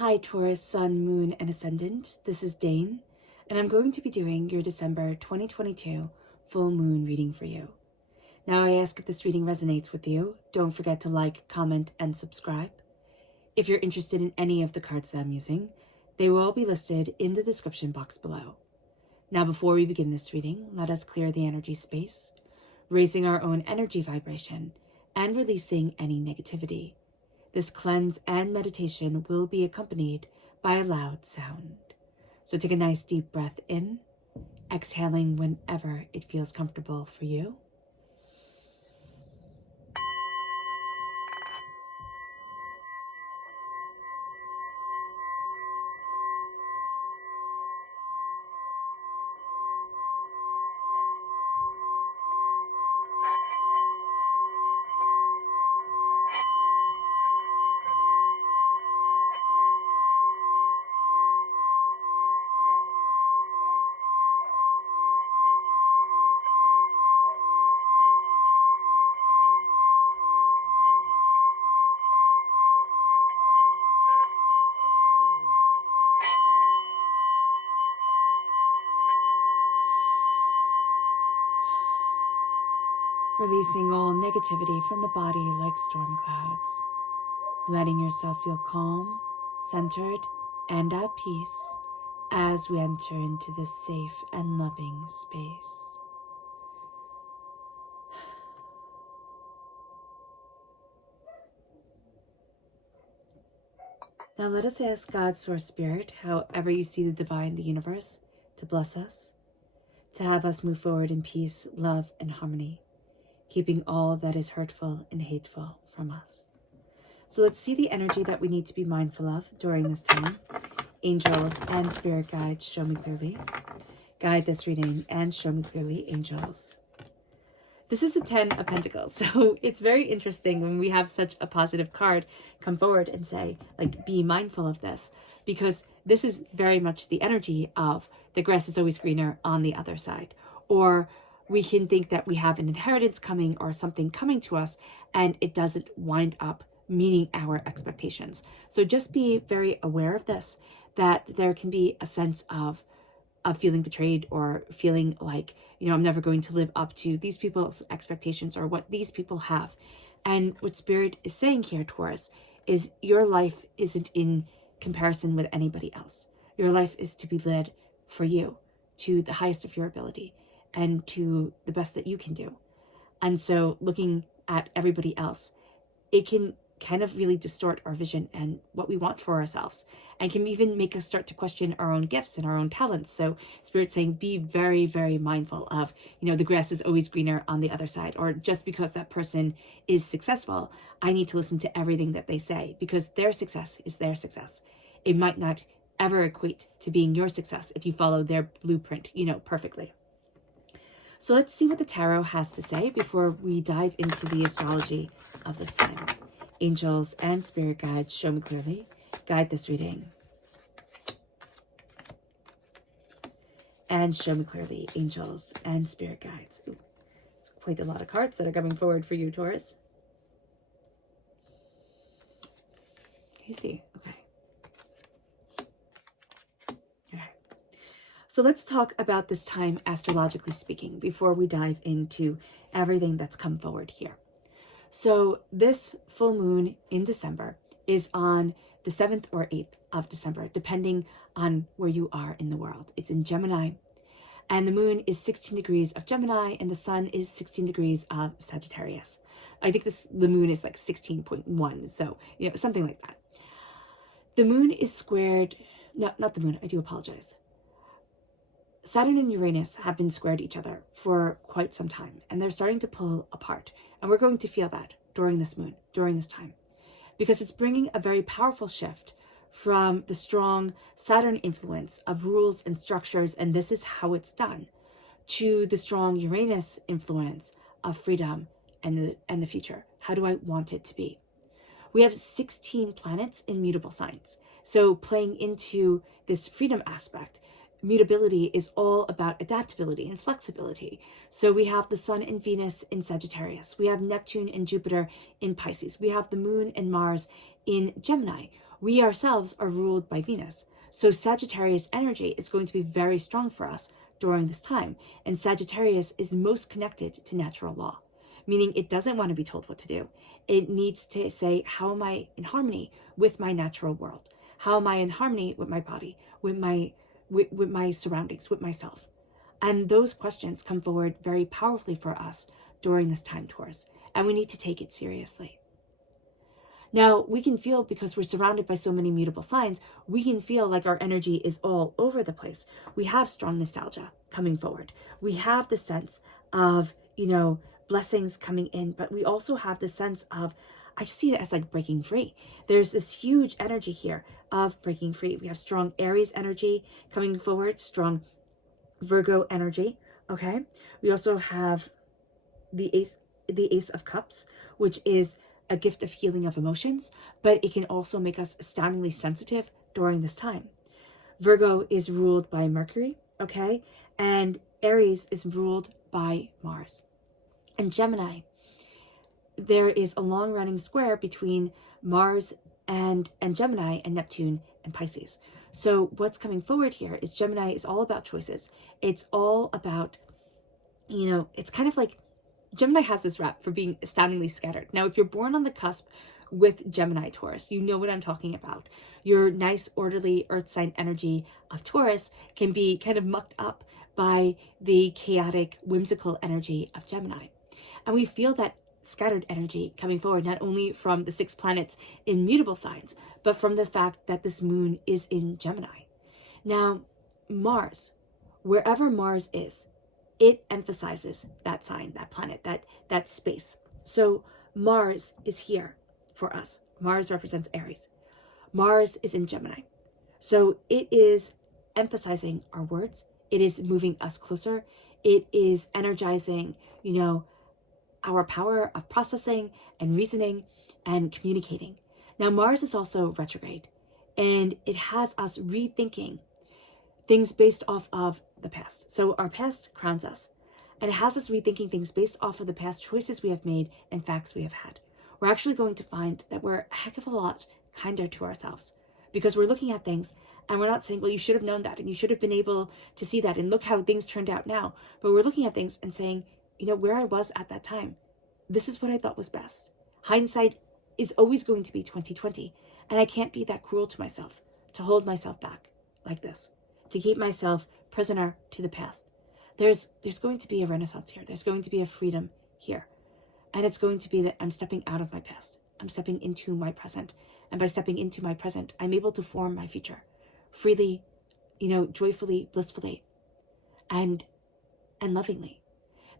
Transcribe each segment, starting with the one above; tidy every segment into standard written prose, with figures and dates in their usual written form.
Hi Taurus, Sun, Moon, and Ascendant. This is Dane, and I'm going to be doing your December 2022 full moon reading for you. Now I ask if this reading resonates with you, don't forget to like, comment, and subscribe. If you're interested in any of the cards that I'm using, they will all be listed in the description box below. Now before we begin this reading, let us clear the energy space, raising our own energy vibration and releasing any negativity. This cleanse and meditation will be accompanied by a loud sound. So take a nice deep breath in, exhaling whenever it feels comfortable for you. Releasing all negativity from the body like storm clouds. Letting yourself feel calm, centered, and at peace as we enter into this safe and loving space. Now let us ask God, Source Spirit, however you see the divine, the universe, to bless us, to have us move forward in peace, love, and harmony, keeping all that is hurtful and hateful from us. So let's see the energy that we need to be mindful of during this time. Angels and spirit guides, show me clearly. Guide this reading and show me clearly, angels. This is the 10 of Pentacles, so it's very interesting when we have such a positive card come forward and say, like, be mindful of this, because this is very much the energy of the grass is always greener on the other side. Or we can think that we have an inheritance coming or something coming to us, and it doesn't wind up meeting our expectations. So just be very aware of this, that there can be a sense of feeling betrayed or feeling like, I'm never going to live up to these people's expectations or what these people have. And what Spirit is saying here, Taurus, is your life isn't in comparison with anybody else. Your life is to be led for you to the highest of your ability and to the best that you can do. And so looking at everybody else, it can kind of really distort our vision and what we want for ourselves, and can even make us start to question our own gifts and our own talents. So Spirit's saying, be very, very mindful of, the grass is always greener on the other side, or just because that person is successful, I need to listen to everything that they say, because their success is their success. It might not ever equate to being your success if you follow their blueprint, perfectly. So let's see what the tarot has to say before we dive into the astrology of this time. Angels and spirit guides, show me clearly. Guide this reading. And show me clearly, angels and spirit guides. Ooh, it's quite a lot of cards that are coming forward for you, Taurus. You see, okay. So let's talk about this time, astrologically speaking, before we dive into everything that's come forward here. So this full moon in December is on the 7th or 8th of December, depending on where you are in the world. It's in Gemini, and the moon is 16 degrees of Gemini, and the sun is 16 degrees of Sagittarius. I think the moon is like 16.1, so, something like that. The moon is squared, no, not the moon, I do apologize. Saturn and Uranus have been squared each other for quite some time, and they're starting to pull apart. And we're going to feel that during this moon, during this time, because it's bringing a very powerful shift from the strong Saturn influence of rules and structures, and this is how it's done, to the strong Uranus influence of freedom and the future. How do I want it to be? We have 16 planets in mutable signs. So playing into this freedom aspect, mutability is all about adaptability and flexibility. So we have the sun and Venus in Sagittarius. We have Neptune and Jupiter in Pisces. We have the moon and Mars in Gemini. We ourselves are ruled by Venus. So Sagittarius energy is going to be very strong for us during this time. And Sagittarius is most connected to natural law, meaning it doesn't want to be told what to do. It needs to say, how am I in harmony with my natural world? How am I in harmony with my body, with my surroundings, with myself? And those questions come forward very powerfully for us during this time, Taurus, and we need to take it seriously. Now, we can feel, because we're surrounded by so many mutable signs, we can feel like our energy is all over the place. We have strong nostalgia coming forward. We have the sense of, blessings coming in, but we also have the sense of, I just see it as like breaking free. There's this huge energy here of breaking free. We have strong Aries energy coming forward, strong Virgo energy, okay? We also have the Ace of Cups, which is a gift of healing of emotions, but it can also make us astoundingly sensitive during this time. Virgo is ruled by Mercury, okay? And Aries is ruled by Mars. And Gemini, there is a long-running square between Mars and Gemini and Neptune and Pisces. So what's coming forward here is Gemini is all about choices. It's all about, it's kind of like Gemini has this rap for being astoundingly scattered. Now, if you're born on the cusp with Gemini Taurus, you know what I'm talking about. Your nice, orderly earth sign energy of Taurus can be kind of mucked up by the chaotic, whimsical energy of Gemini. And we feel that scattered energy coming forward, not only from the 6 planets in mutable signs, but from the fact that this moon is in Gemini. Now, Mars, wherever Mars is, it emphasizes that sign, that planet, that space. So Mars is here for us. Mars represents Aries. Mars is in Gemini. So it is emphasizing our words. It is moving us closer. It is energizing, our power of processing and reasoning and communicating. Now, Mars is also retrograde, and it has us rethinking things based off of the past. So our past crowns us, and it has us rethinking things based off of the past choices we have made and facts we have had. We're actually going to find that we're a heck of a lot kinder to ourselves, because we're looking at things and we're not saying, well, you should have known that and you should have been able to see that and look how things turned out now. But we're looking at things and saying, where I was at that time, this is what I thought was best. Hindsight is always going to be 2020, and I can't be that cruel to myself to hold myself back like this, to keep myself prisoner to the past. There's going to be a renaissance here. There's going to be a freedom here. And it's going to be that I'm stepping out of my past. I'm stepping into my present. And by stepping into my present, I'm able to form my future freely, joyfully, blissfully, and lovingly.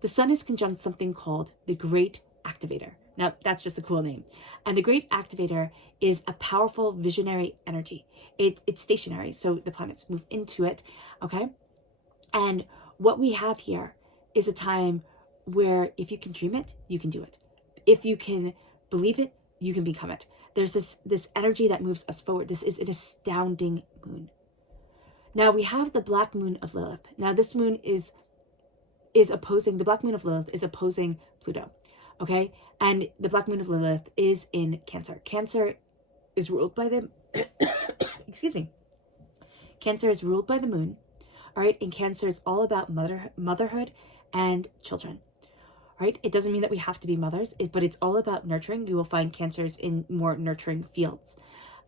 The sun is conjunct something called the Great Activator. Now, that's just a cool name. And the Great Activator is a powerful visionary energy. It's stationary, so the planets move into it, okay? And what we have here is a time where if you can dream it, you can do it. If you can believe it, you can become it. There's this energy that moves us forward. This is an astounding moon. Now, we have the black moon of Lilith. Now, this moon is opposing, the black moon of Lilith is opposing Pluto, okay? And the black moon of Lilith is in Cancer. Cancer is ruled by the, excuse me. Cancer is ruled by the moon, all right? And Cancer is all about motherhood and children, all right? It doesn't mean that we have to be mothers, but it's all about nurturing. You will find Cancers in more nurturing fields.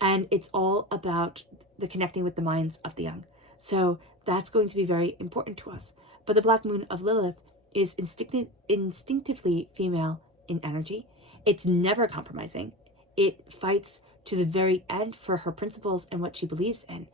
And it's all about the connecting with the minds of the young. So that's going to be very important to us. But the black moon of Lilith is instinctively female in energy. It's never compromising. It fights to the very end for her principles and what she believes in.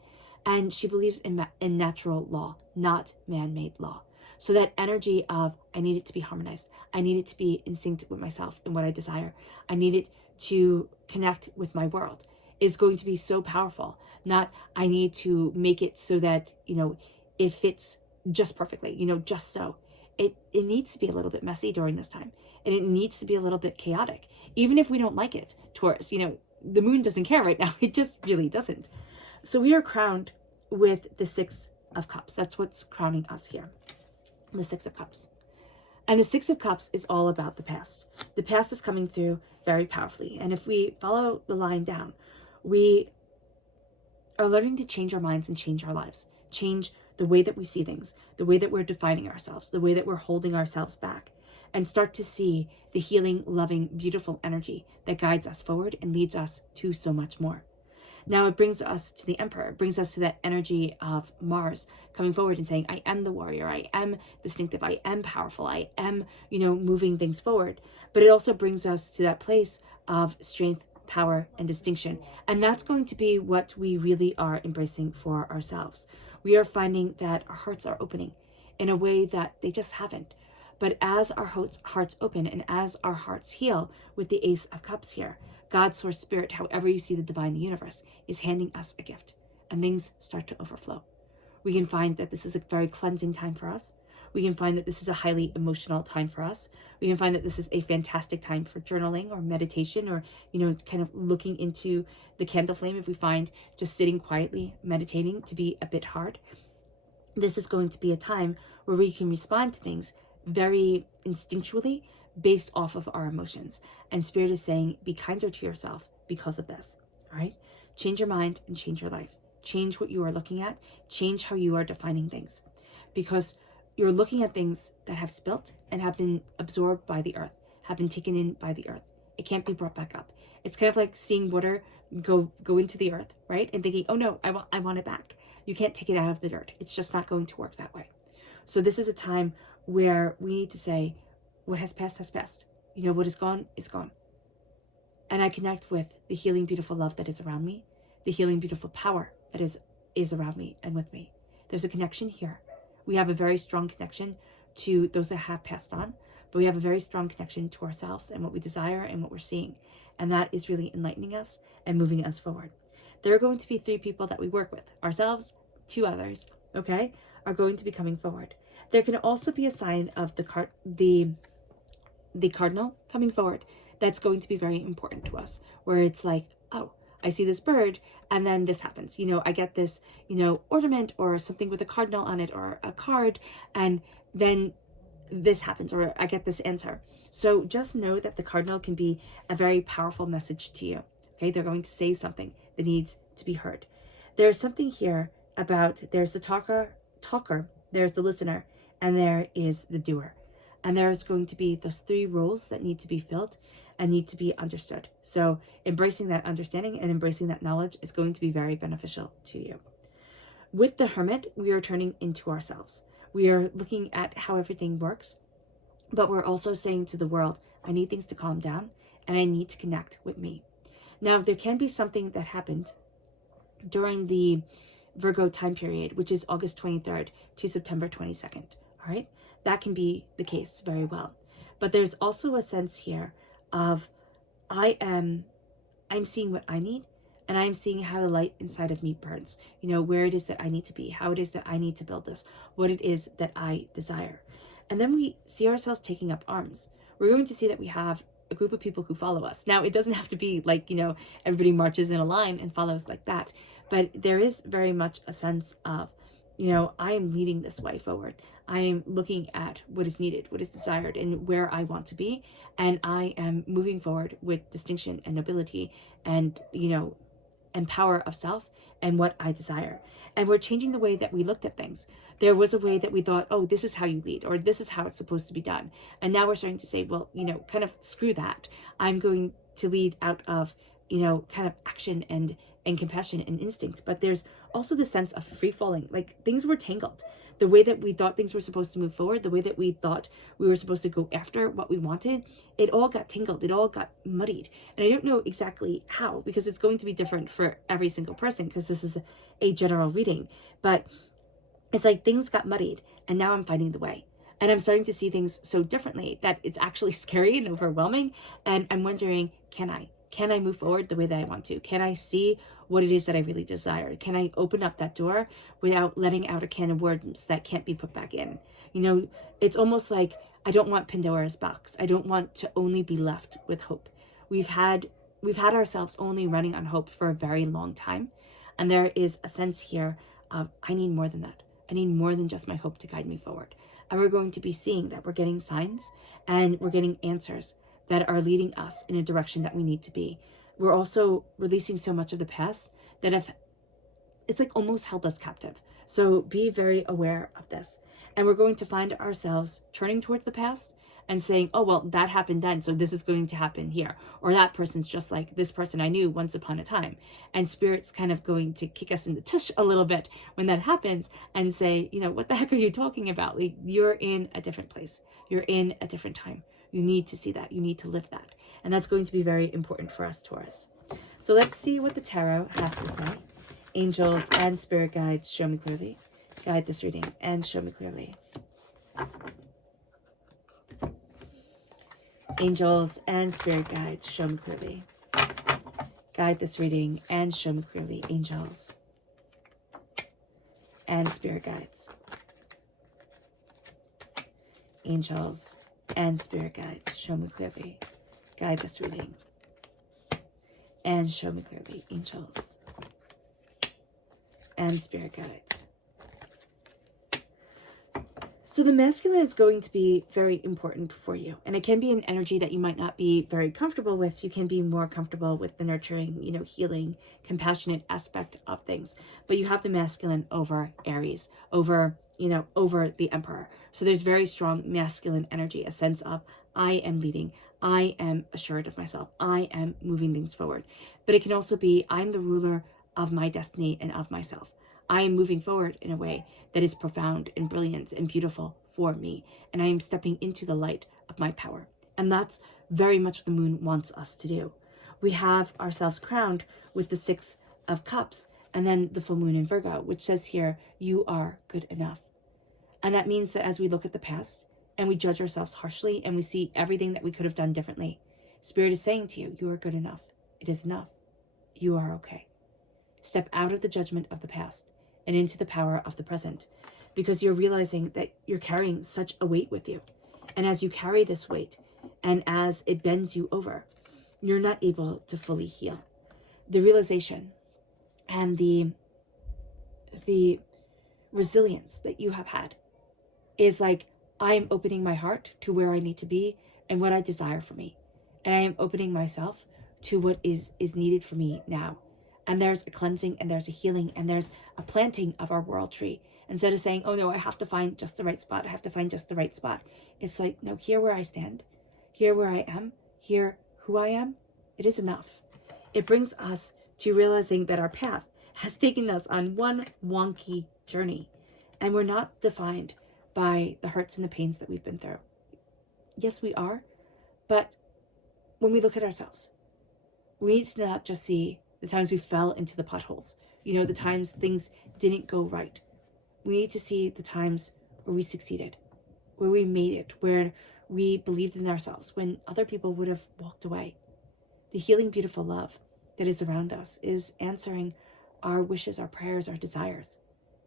And she believes in natural law, not man-made law. So that energy of, I need it to be harmonized. I need it to be in sync with myself and what I desire. I need it to connect with my world is going to be so powerful. Not, I need to make it so that, it fits just perfectly, just so. It needs to be a little bit messy during this time. And it needs to be a little bit chaotic. Even if we don't like it, Taurus, the moon doesn't care right now. It just really doesn't. So we are crowned with the 6 of Cups. That's what's crowning us here. The 6 of Cups. And the 6 of Cups is all about the past. The past is coming through very powerfully. And if we follow the line down, we are learning to change our minds and change our lives, change the way that we see things, the way that we're defining ourselves, the way that we're holding ourselves back, and start to see the healing, loving, beautiful energy that guides us forward and leads us to so much more. Now it brings us to the Emperor. It brings us to that energy of Mars coming forward and saying, I am the warrior. I am distinctive. I am powerful. I am, moving things forward. But it also brings us to that place of strength, power, and distinction. And that's going to be what we really are embracing for ourselves. We are finding that our hearts are opening in a way that they just haven't. But as our hearts open and as our hearts heal with the Ace of Cups here, God, Source, Spirit, however you see the divine, the universe, is handing us a gift, and things start to overflow. We can find that this is a very cleansing time for us. We can find that this is a highly emotional time for us. We can find that this is a fantastic time for journaling or meditation or, kind of looking into the candle flame if we find just sitting quietly, meditating to be a bit hard. This is going to be a time where we can respond to things very instinctually based off of our emotions. And Spirit is saying, be kinder to yourself because of this, all right? Change your mind and change your life. Change what you are looking at. Change how you are defining things. Because you're looking at things that have spilt and have been absorbed by the earth, have been taken in by the earth. It can't be brought back up. It's kind of like seeing water go into the earth, right? And thinking, oh no, I want it back. You can't take it out of the dirt. It's just not going to work that way. So this is a time where we need to say, what has passed has passed. What is gone is gone. And I connect with the healing, beautiful love that is around me, the healing, beautiful power that is around me and with me. There's a connection here. We have a very strong connection to those that have passed on, but we have a very strong connection to ourselves and what we desire and what we're seeing. And that is really enlightening us and moving us forward. There are going to be 3 people that we work with, ourselves, 2 others, okay, are going to be coming forward. There can also be a sign of the cardinal coming forward. That's going to be very important to us, where it's like, oh, I see this bird and then this happens. I get this, ornament or something with a cardinal on it or a card, and then this happens, or I get this answer. So just know that the cardinal can be a very powerful message to you. Okay, they're going to say something that needs to be heard. There's something here about there's the talker, there's the listener, and there is the doer. And there's going to be those 3 roles that need to be filled and need to be understood. So embracing that understanding and embracing that knowledge is going to be very beneficial to you. With the Hermit, we are turning into ourselves. We are looking at how everything works, but we're also saying to the world, I need things to calm down and I need to connect with me. Now, there can be something that happened during the Virgo time period, which is August 23rd to September 22nd, all right? That can be the case very well. But there's also a sense here of I'm seeing what I need, and I'm seeing how the light inside of me burns, where it is that I need to be, how it is that I need to build this, what it is that I desire. And then we see ourselves taking up arms. We're going to see that we have a group of people who follow us. Now, it doesn't have to be like, everybody marches in a line and follows like that, but there is very much a sense of, I am leading this way forward. I am looking at what is needed, what is desired, and where I want to be. And I am moving forward with distinction and nobility and, and power of self and what I desire. And we're changing the way that we looked at things. There was a way that we thought, oh, this is how you lead, or this is how it's supposed to be done. And now we're starting to say, well, kind of screw that. I'm going to lead out of, kind of action and compassion and instinct. But there's also the sense of free falling, like things were tangled. The way that we thought things were supposed to move forward, the way that we thought we were supposed to go after what we wanted, it all got tangled, it all got muddied. And I don't know exactly how, because it's going to be different for every single person, because this is a general reading. But it's like things got muddied, and now I'm finding the way. And I'm starting to see things so differently that it's actually scary and overwhelming. And I'm wondering, can I move forward the way that I want to? Can I see what it is that I really desire? Can I open up that door without letting out a can of worms that can't be put back in? It's almost like I don't want Pandora's box. I don't want to only be left with hope. We've had ourselves only running on hope for a very long time. And there is a sense here of, I need more than that. I need more than just my hope to guide me forward. And we're going to be seeing that we're getting signs and we're getting answers that are leading us in a direction that we need to be. We're also releasing so much of the past that it's like almost held us captive. So be very aware of this. And we're going to find ourselves turning towards the past and saying, oh, well, that happened then, so this is going to happen here. Or that person's just like this person I knew once upon a time. And Spirit's kind of going to kick us in the tush a little bit when that happens and say, you know, what the heck are you talking about? Like, you're in a different place. You're in a different time. You need to see that. You need to live that. And that's going to be very important for us, Taurus. So let's see what the tarot has to say. Angels and spirit guides, show me clearly. Guide this reading and show me clearly. Angels and spirit guides, show me clearly. Guide this reading and show me clearly. Angels and spirit guides. Angels and spirit guides, show me clearly. Guide this reading and show me clearly. Angels and spirit guides. So the masculine is going to be very important for you. And it can be an energy that you might not be very comfortable with. You can be more comfortable with the nurturing, healing, compassionate aspect of things. But you have the masculine over Aries, over the Emperor. So there's very strong masculine energy, a sense of I am leading. I am assured of myself. I am moving things forward. But it can also be I'm the ruler of my destiny and of myself. I am moving forward in a way that is profound and brilliant and beautiful for me. And I am stepping into the light of my power. And that's very much what the moon wants us to do. We have ourselves crowned with the 6 of Cups and then the full moon in Virgo, which says here, you are good enough. And that means that as we look at the past and we judge ourselves harshly and we see everything that we could have done differently, Spirit is saying to you, you are good enough. It is enough. You are okay. Step out of the judgment of the past and into the power of the present, because you're realizing that you're carrying such a weight with you. And as you carry this weight and as it bends you over, you're not able to fully heal. The realization and the resilience that you have had is like, I am opening my heart to where I need to be and what I desire for me. And I am opening myself to what is needed for me now. And there's a cleansing and there's a healing and there's a planting of our world tree. Instead of saying, oh no, I have to find just the right spot. I have to find just the right spot. It's like, no, here where I stand, here where I am, here who I am, it is enough. It brings us to realizing that our path has taken us on one wonky journey. And we're not defined by the hurts and the pains that we've been through. Yes, we are. But when we look at ourselves, we need to not just see the times we fell into the potholes, the times things didn't go right. We need to see the times where we succeeded, where we made it, where we believed in ourselves when other people would have walked away. The healing, beautiful love that is around us is answering our wishes, our prayers, our desires,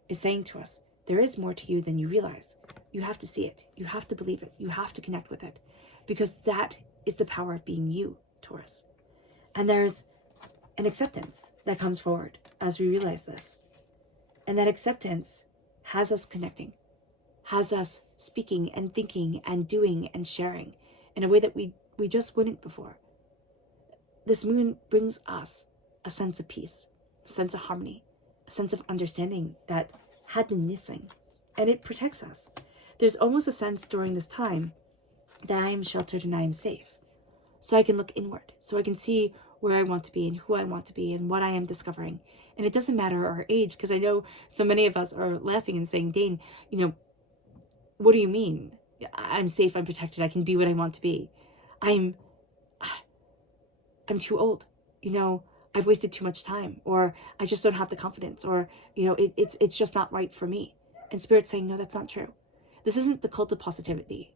is saying to us, there is more to you than you realize. You have to see it. You have to believe it. You have to connect with it, because that is the power of being you, Taurus. And there's an acceptance that comes forward as we realize this. And that acceptance has us connecting, has us speaking and thinking and doing and sharing in a way that we just wouldn't before. This moon brings us a sense of peace, a sense of harmony, a sense of understanding that had been missing, and it protects us. There's almost a sense during this time that I am sheltered and I am safe. So I can look inward, so I can see where I want to be and who I want to be and what I am discovering. And it doesn't matter our age, because I know so many of us are laughing and saying, Dane, what do you mean? I'm safe, I'm protected, I can be what I want to be. I'm too old. I've wasted too much time, or I just don't have the confidence, or, it's just not right for me. And Spirit's saying, no, that's not true. This isn't the cult of positivity.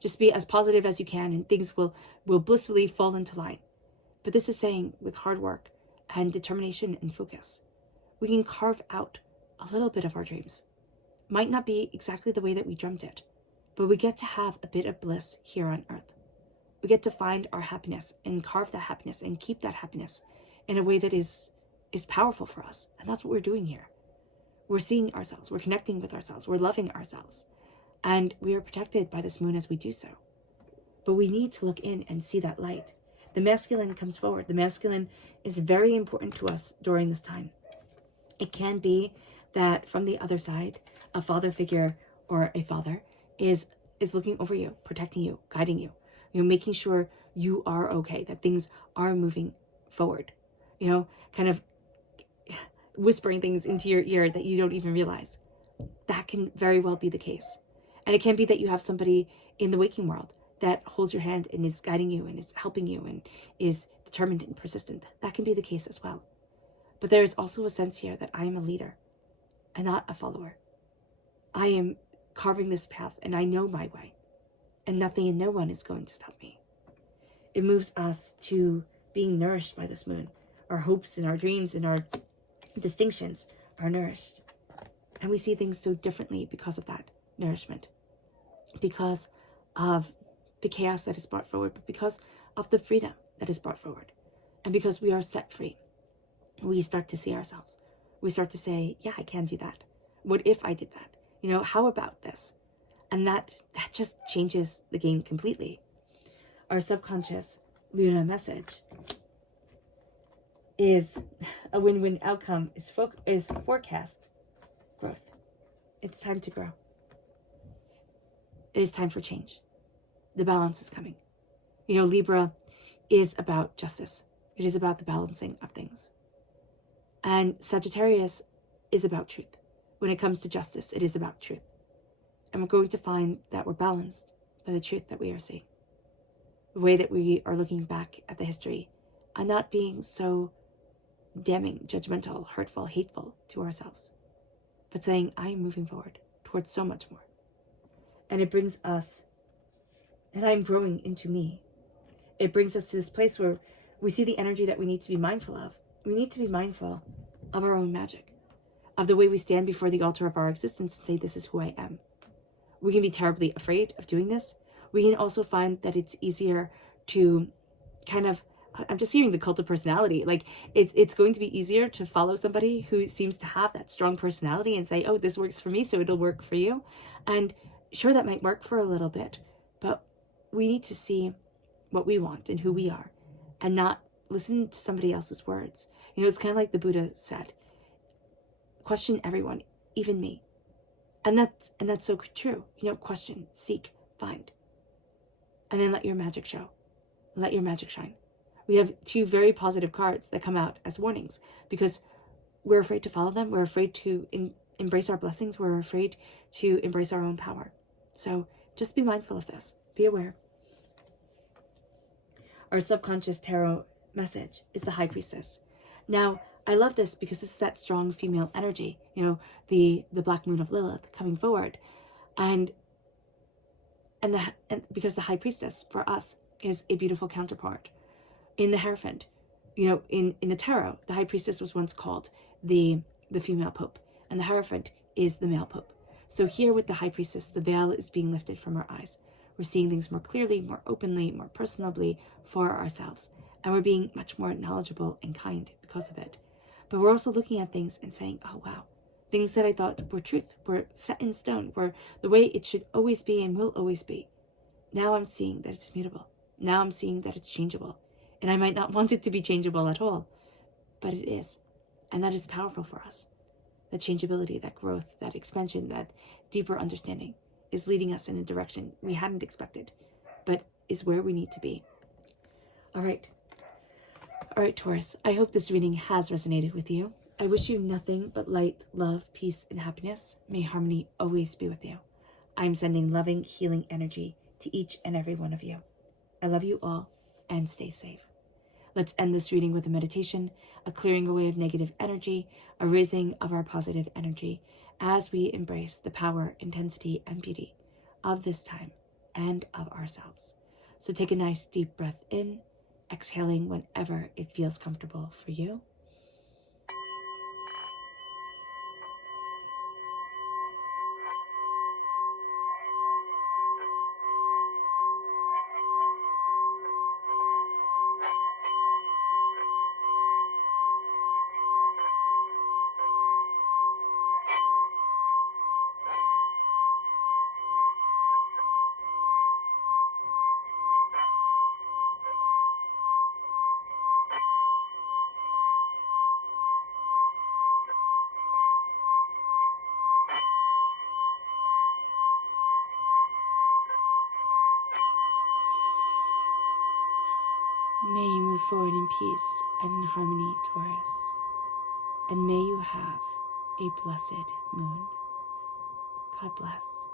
Just be as positive as you can and things will blissfully fall into line. But this is saying with hard work and determination and focus, we can carve out a little bit of our dreams. Might not be exactly the way that we dreamt it, but we get to have a bit of bliss here on earth. We get to find our happiness and carve that happiness and keep that happiness in a way that is powerful for us. And that's what we're doing here. We're seeing ourselves, we're connecting with ourselves, we're loving ourselves. And we are protected by this moon as we do so. But we need to look in and see that light. The masculine comes forward. The masculine is very important to us during this time. It can be that from the other side, a father figure or a father is looking over you, protecting you, guiding you, making sure you are okay, that things are moving forward, kind of whispering things into your ear that you don't even realize. That can very well be the case. And it can be that you have somebody in the waking world that holds your hand and is guiding you and is helping you and is determined and persistent. That can be the case as well. But there is also a sense here that I am a leader and not a follower. I am carving this path and I know my way, and nothing and no one is going to stop me. It moves us to being nourished by this moon. Our hopes and our dreams and our distinctions are nourished. And we see things so differently because of that nourishment, because of the chaos that is brought forward, but because of the freedom that is brought forward. And because we are set free, we start to see ourselves. We start to say, yeah, I can do that. What if I did that? How about this? And that just changes the game completely. Our subconscious Luna message is a win-win outcome, is forecast growth. It's time to grow. It is time for change. The balance is coming. Libra is about justice. It is about the balancing of things. And Sagittarius is about truth. When it comes to justice, it is about truth. And we're going to find that we're balanced by the truth that we are seeing. The way that we are looking back at the history and not being so damning, judgmental, hurtful, hateful to ourselves, but saying, I am moving forward towards so much more. And it brings us, and I'm growing into me. It brings us to this place where we see the energy that we need to be mindful of. We need to be mindful of our own magic, of the way we stand before the altar of our existence and say, this is who I am. We can be terribly afraid of doing this. We can also find that it's easier to kind of, I'm just hearing the cult of personality. Like it's going to be easier to follow somebody who seems to have that strong personality and say, oh, this works for me, so it'll work for you. And sure, that might work for a little bit, but we need to see what we want and who we are and not listen to somebody else's words. It's kind of like the Buddha said, question everyone, even me. And that's so true. Question, seek, find. And then let your magic show. Let your magic shine. We have two very positive cards that come out as warnings because we're afraid to follow them. We're afraid to embrace our blessings. We're afraid to embrace our own power. So just be mindful of this. Be aware. Our subconscious tarot message is the High Priestess. Now, I love this because this is that strong female energy, the Black Moon of Lilith coming forward. And because the High Priestess for us is a beautiful counterpart. In the Hierophant, in the tarot, the High Priestess was once called the female Pope, and the Hierophant is the male Pope. So here with the High Priestess, the veil is being lifted from our eyes. We're seeing things more clearly, more openly, more personably for ourselves. And we're being much more knowledgeable and kind because of it. But we're also looking at things and saying, oh, wow, things that I thought were truth, were set in stone, were the way it should always be and will always be. Now I'm seeing that it's mutable. Now I'm seeing that it's changeable. And I might not want it to be changeable at all, but it is. And that is powerful for us. That changeability, that growth, that expansion, that deeper understanding is leading us in a direction we hadn't expected, but is where we need to be. All right, Taurus, I hope this reading has resonated with you. I wish you nothing but light, love, peace, and happiness. May harmony always be with you. I'm sending loving, healing energy to each and every one of you. I love you all, and stay safe. Let's end this reading with a meditation, a clearing away of negative energy, a raising of our positive energy as we embrace the power, intensity, and beauty of this time and of ourselves. So take a nice deep breath in, exhaling whenever it feels comfortable for you. May you move forward in peace and in harmony, Taurus. And may you have a blessed moon. God bless.